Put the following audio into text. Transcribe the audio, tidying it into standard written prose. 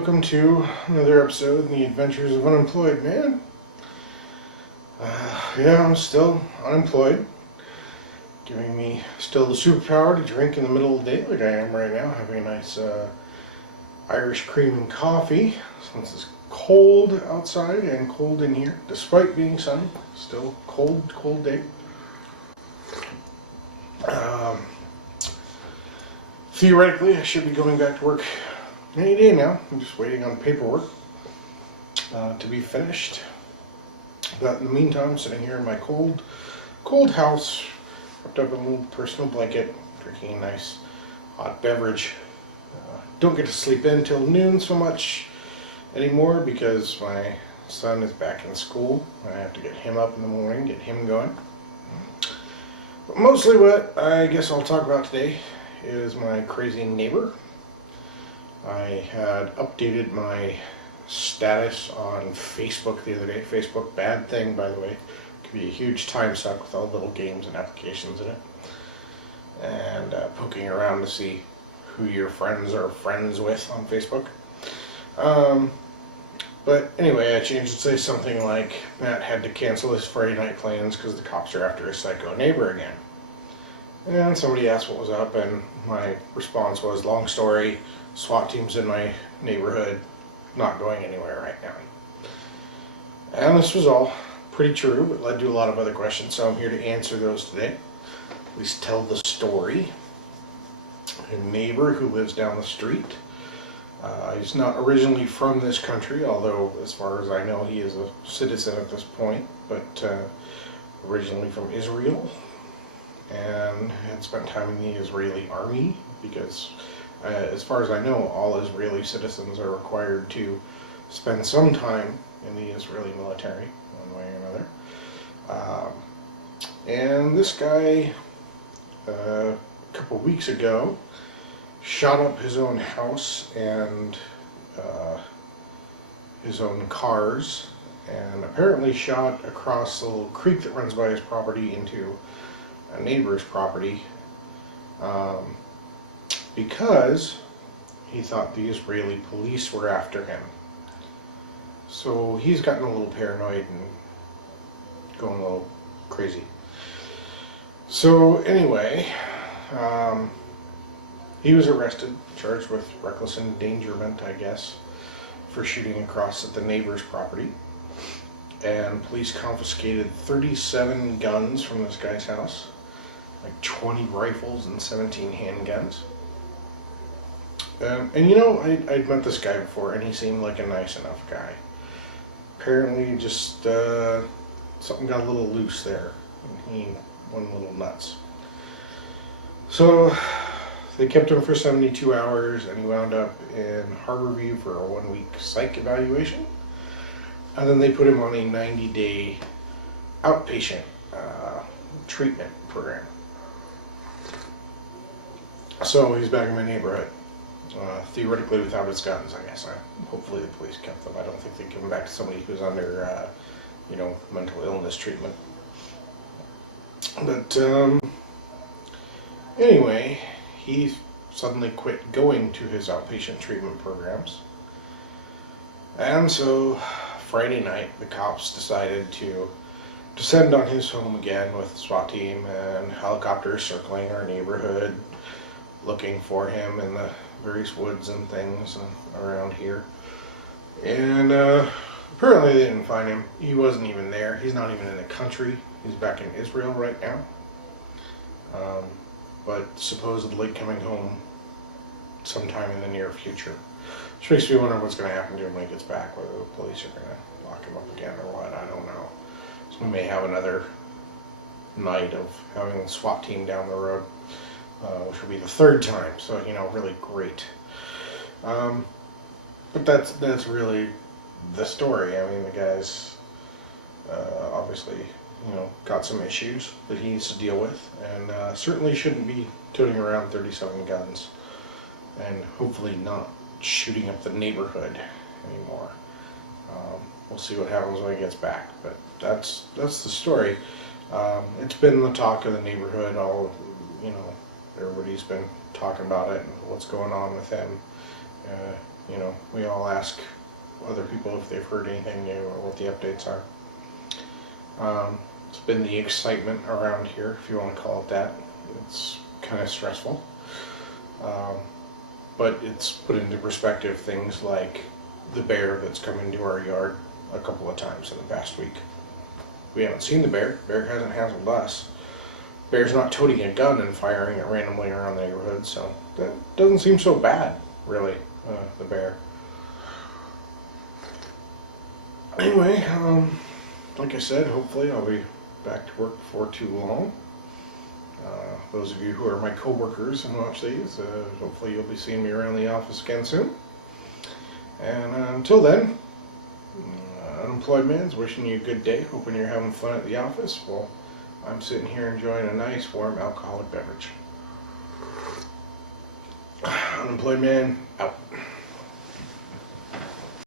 welcome to another episode in the Adventures of Unemployed Man. Yeah, I'm still unemployed, giving me still the superpower to drink in the middle of the day like I am right now, having a nice Irish cream and coffee, since it's cold outside and cold in here, despite being sunny. Still cold day. Theoretically, I should be going back to work any day now. I'm just waiting on paperwork to be finished. But in the meantime, I'm sitting here in my cold house, wrapped up in a little personal blanket, drinking a nice hot beverage. Don't get to sleep in till noon so much anymore because my son is back in school. I have to get him up in the morning, get him going. But mostly what I guess I'll talk about today is my crazy neighbor. I had updated my status on Facebook the other day. Facebook, bad thing by the way. Could be a huge time suck with all the little games and applications in it. And poking around to see who your friends are friends with on Facebook. But anyway, I changed it to say something like Matt had to cancel his Friday night plans because the cops are after his psycho neighbor again. And somebody asked what was up, and my response was, long story, SWAT team's in my neighborhood, not going anywhere right now. And this was all pretty true, but led to a lot of other questions, so I'm here to answer those today. At least tell the story. A neighbor who lives down the street. He's not originally from this country, although as far as I know he is a citizen at this point, but originally from Israel. And had spent time in the Israeli army because, as far as I know, all Israeli citizens are required to spend some time in the Israeli military, one way or another. And this guy, a couple weeks ago, shot up his own house and his own cars, and apparently shot across the little creek that runs by his property into a neighbor's property because he thought the Israeli police were after him. So he's gotten a little paranoid and going a little crazy. So anyway, he was arrested, charged with reckless endangerment, I guess, for shooting across at the neighbor's property. And police confiscated 37 guns from this guy's house, like 20 rifles and 17 handguns. And you know, I'd met this guy before, and he seemed like a nice enough guy. Apparently, just something got a little loose there, and he went a little nuts. So they kept him for 72 hours, and he wound up in Harborview for a 1-week psych evaluation. And then they put him on a 90-day outpatient treatment program. So he's back in my neighborhood, theoretically without his guns, I guess. Hopefully the police kept them. I don't think they give them back to somebody who's under, mental illness treatment. But anyway, he suddenly quit going to his outpatient treatment programs. And so Friday night, the cops decided to descend on his home again with the SWAT team and helicopters circling our neighborhood, looking for him in the various woods and things around here. And apparently they didn't find him. He wasn't even there. He's not even in the country. He's back in Israel right now. But supposedly coming home sometime in the near future. Which makes me wonder what's going to happen to him when he gets back, whether the police are going to lock him up again or what, I don't know. So we may have another night of having a SWAT team down the road, which will be the third time, so, really great. But that's really the story. I mean, the guy's obviously, got some issues that he needs to deal with, and certainly shouldn't be toting around 37 guns, and hopefully not shooting up the neighborhood anymore. We'll see what happens when he gets back, but that's the story. It's been the talk of the neighborhood. Everybody's been talking about it and what's going on with him. you know, we all ask other people if they've heard anything new or what the updates are. It's been the excitement around here, if you want to call it that. It's kind of stressful. But it's put into perspective things like the bear that's come into our yard a couple of times in the past week. We haven't seen the bear. Bear hasn't hassled us. Bear's not toting a gun and firing it randomly around the neighborhood, so that doesn't seem so bad, really, the bear. Anyway, like I said, hopefully I'll be back to work before too long. Those of you who are my co-workers and watch these, hopefully you'll be seeing me around the office again soon. And until then, Unemployed Man's wishing you a good day, hoping you're having fun at the office. Well, I'm sitting here enjoying a nice warm alcoholic beverage. Unemployed Man, out.